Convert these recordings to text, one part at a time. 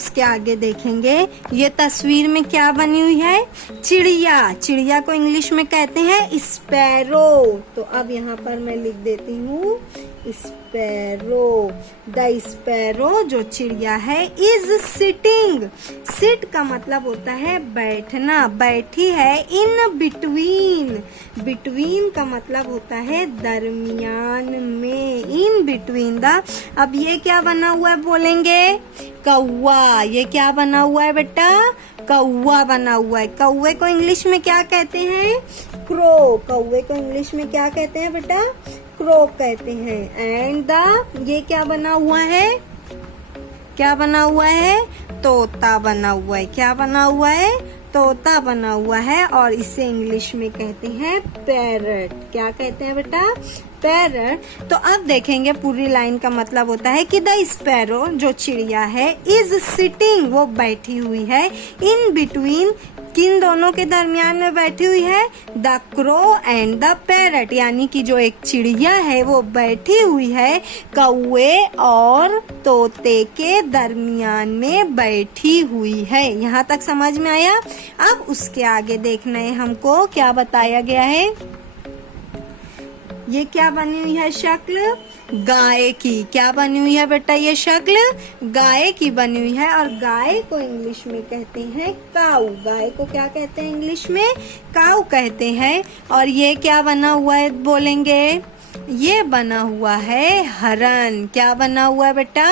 उसके आगे देखेंगे ये तस्वीर में क्या बनी हुई है, चिड़िया। चिड़िया को इंग्लिश में कहते हैं स्पैरो। तो अब यहाँ पर मैं लिख देती हूँ स्पैरो। द स्पैरो जो चिड़िया है इज सिटिंग। सिट का मतलब होता है बैठना, बैठी है। इन बिटवीन, बिटवीन का मतलब होता है दरमियान में, इन बिटवीन द। अब ये क्या बना हुआ है बोलेंगे, कौवा। ये क्या बना हुआ है बेटा, कौवा बना हुआ है। कौवे को इंग्लिश में क्या कहते हैं, क्रो। कौवे को इंग्लिश में क्या कहते हैं बेटा, क्रो कहते हैं। एंड द, ये क्या बना हुआ है, क्या बना हुआ है, तोता बना हुआ है। क्या बना हुआ है, तोता बना हुआ है। और इसे इंग्लिश में कहते हैं पैरट। क्या कहते हैं बेटा, पैरट। तो अब देखेंगे पूरी लाइन का मतलब होता है कि द स्पैरो जो चिड़िया है इज सिटिंग, वो बैठी हुई है। इन बिटवीन, किन दोनों के दरमियान में बैठी हुई है, the crow and the parrot. यानी कि जो एक चिड़िया है वो बैठी हुई है कौवे और तोते के दरमियान में बैठी हुई है। यहाँ तक समझ में आया। अब उसके आगे देखना है हमको क्या बताया गया है। ये क्या बनी हुई है शक्ल, गाय की। क्या बनी हुई है बेटा, ये शक्ल गाय की बनी हुई है। और गाय को इंग्लिश में कहते हैं काऊ। गाय को क्या कहते हैं इंग्लिश में, काऊ कहते हैं। और ये क्या बना हुआ है बोलेंगे, ये बना हुआ है हरन। क्या बना हुआ है बेटा,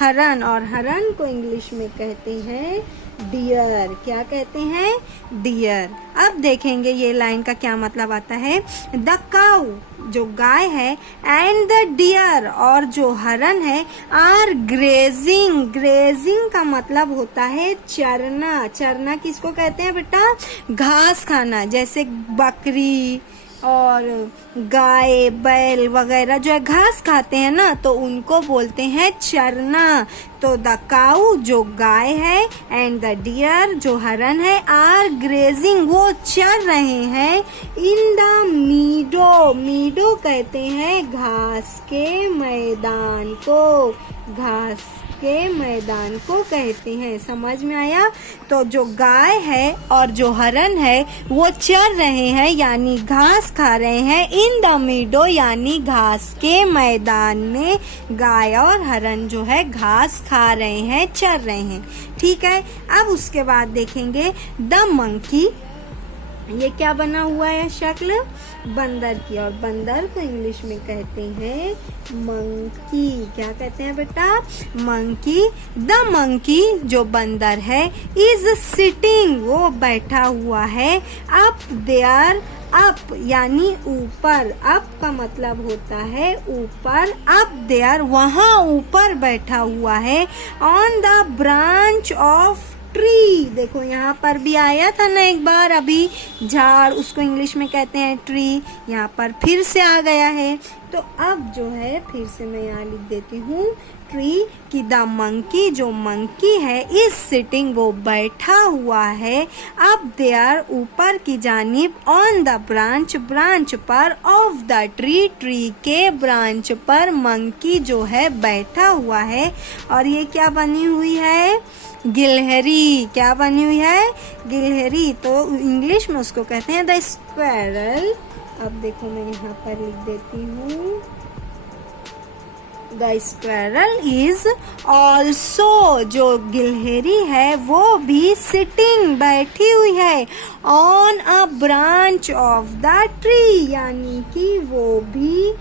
हरन। और हरन को इंग्लिश में कहते हैं डियर। क्या कहते हैं, डियर। अब देखेंगे ये लाइन का क्या मतलब आता है। द काऊ जो गाय है एंड द डियर और जो हरन है आर ग्रेजिंग। ग्रेजिंग का मतलब होता है चरना। चरना किसको कहते हैं बेटा, घास खाना। जैसे बकरी और गाय, बैल वगैरह जो है घास खाते हैं ना, तो उनको बोलते हैं चरना। तो द काऊ जो गाय है एंड द डियर जो हरन है आर ग्रेजिंग, वो चर रहे हैं। इन द मीडो, मीडो कहते हैं घास के मैदान को, घास के मैदान को कहते हैं। समझ में आया। तो जो गाय है और जो हरन है वो चर रहे हैं यानी घास खा रहे हैं इन द मीडो यानी घास के मैदान में। गाय और हरन जो है घास खा रहे हैं, चर रहे हैं। ठीक है। अब उसके बाद देखेंगे द मंकी। ये क्या बना हुआ है शक्ल, बंदर की। और बंदर को इंग्लिश में कहते हैं मंकी। क्या कहते हैं बेटा, मंकी। द मंकी जो बंदर है इज सिटिंग, वो बैठा हुआ है। अप देयर, अप यानी ऊपर। अप का मतलब होता है ऊपर। अप देयर वहाँ ऊपर बैठा हुआ है। On the branch of tree. देखो यहाँ पर भी आया था ना एक बार अभी, झाड़, उसको इंग्लिश में कहते हैं ट्री। यहाँ पर फिर से आ गया है। तो अब जो है फिर से मैं यहाँ लिख देती हूँ ट्री की द मंकी जो मंकी है इस सिटिंग, वो बैठा हुआ है। अब देयर ऊपर की जानिब, ऑन द ब्रांच ब्रांच पर, ऑफ द ट्री ट्री के ब्रांच पर मंकी जो है बैठा हुआ है। और ये क्या बनी हुई है, गिलहरी। क्या बनी हुई है, गिलहरी। तो इंग्लिश में उसको कहते हैं द स्क्वेरल। अब देखो मैं यहाँ पर लिख देती हूँ द स्क्वेरल इज ऑल्सो, जो गिलहरी है वो भी सिटिंग बैठी हुई है, on a branch of the tree यानी कि वो भी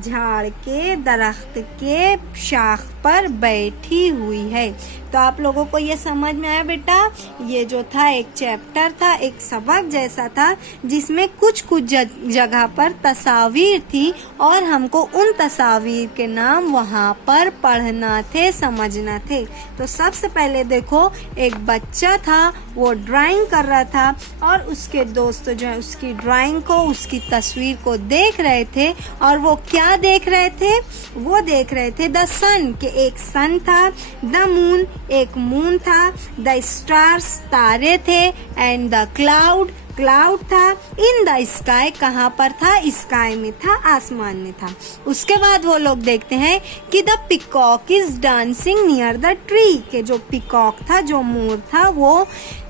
झाड़ के, दरख्त के शाख पर बैठी हुई है। तो आप लोगों को ये समझ में आया बेटा। ये जो था एक चैप्टर था, एक सबक जैसा था जिसमें कुछ कुछ जगह पर तस्वीर थी और हमको उन तस्वीर के नाम वहाँ पर पढ़ना थे, समझना थे। तो सबसे पहले देखो एक बच्चा था, वो ड्राइंग कर रहा था और उसके दोस्त जो है उसकी ड्राइंग को, उसकी तस्वीर को देख रहे थे। और वो क्या देख रहे थे, वो देख रहे थे द सन, के एक सन था, द मून एक मून था, द स्टार्स तारे थे, एंड द क्लाउड क्लाउड था। इन द स्काई कहाँ पर था? स्काई में था, आसमान में था। उसके बाद वो लोग देखते हैं कि the peacock is dancing near the tree, के जो पिकॉक था, जो मोर था, वो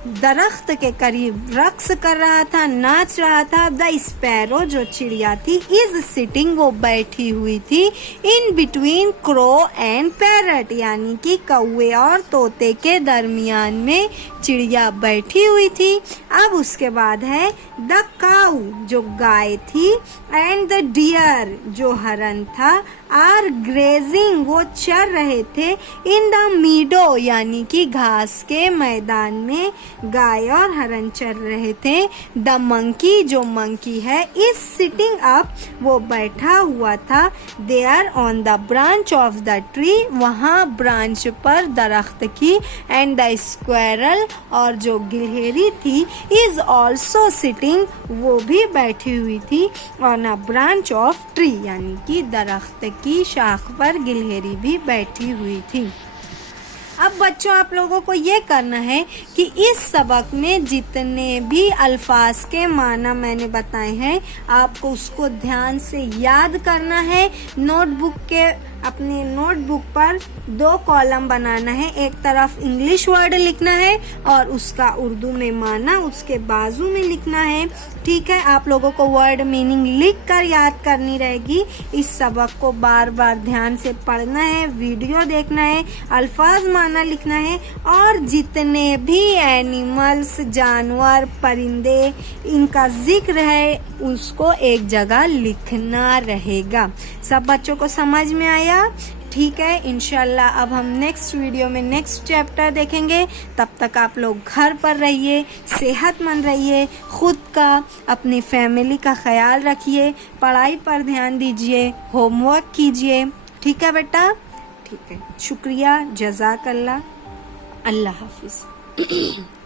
दरख्त के करीब रक्स कर रहा था, नाच रहा था। द स्पैरो जो चिड़िया थी, इज सिटिंग वो बैठी हुई थी, in between crow and parrot यानी कि कौवे और तोते के दरमियान में चिड़िया बैठी हुई थी। अब उसके बाद है द काऊ जो गाय थी, एंड द डियर जो हरन था, आर ग्रेजिंग वो चर रहे थे, इन द मीडो यानी कि घास के मैदान में गाय और हरन चर रहे थे। द मंकी जो मंकी है, इज सिटिंग अप वो बैठा हुआ था, there on the branch of the tree वहाँ ब्रांच पर दरख्त की, एंड द स्क्वायरल और जो गिलहरी थी, इज ऑल्सो सिटिंग वो भी बैठी हुई थी, on a branch of tree यानी कि दरख्त की शाख पर गिलहरी भी बैठी हुई थी। अब बच्चों आप लोगों को ये करना है कि इस सबक में जितने भी अल्फाज के माना मैंने बताए हैं आपको उसको ध्यान से याद करना है। नोटबुक के अपने नोटबुक पर 2 कॉलम बनाना है, एक तरफ इंग्लिश वर्ड लिखना है और उसका उर्दू में माना उसके बाजू में लिखना है। ठीक है, आप लोगों को वर्ड मीनिंग लिख कर याद करनी रहेगी। इस सबक को बार बार ध्यान से पढ़ना है, वीडियो देखना है, अल्फाज माना लिखना है और जितने भी एनिमल्स जानवर परिंदे इनका जिक्र है उसको एक जगह लिखना रहेगा। सब बच्चों को समझ में आया? ठीक है, इंशाल्लाह अब हम नेक्स्ट वीडियो में नेक्स्ट चैप्टर देखेंगे। तब तक आप लोग घर पर रहिए, सेहतमंद रहिए, खुद का अपनी फैमिली का ख्याल रखिए, पढ़ाई पर ध्यान दीजिए, होमवर्क कीजिए। ठीक है बेटा? ठीक है, शुक्रिया, जज़ाकल्लाह, अल्लाह हाफिज़।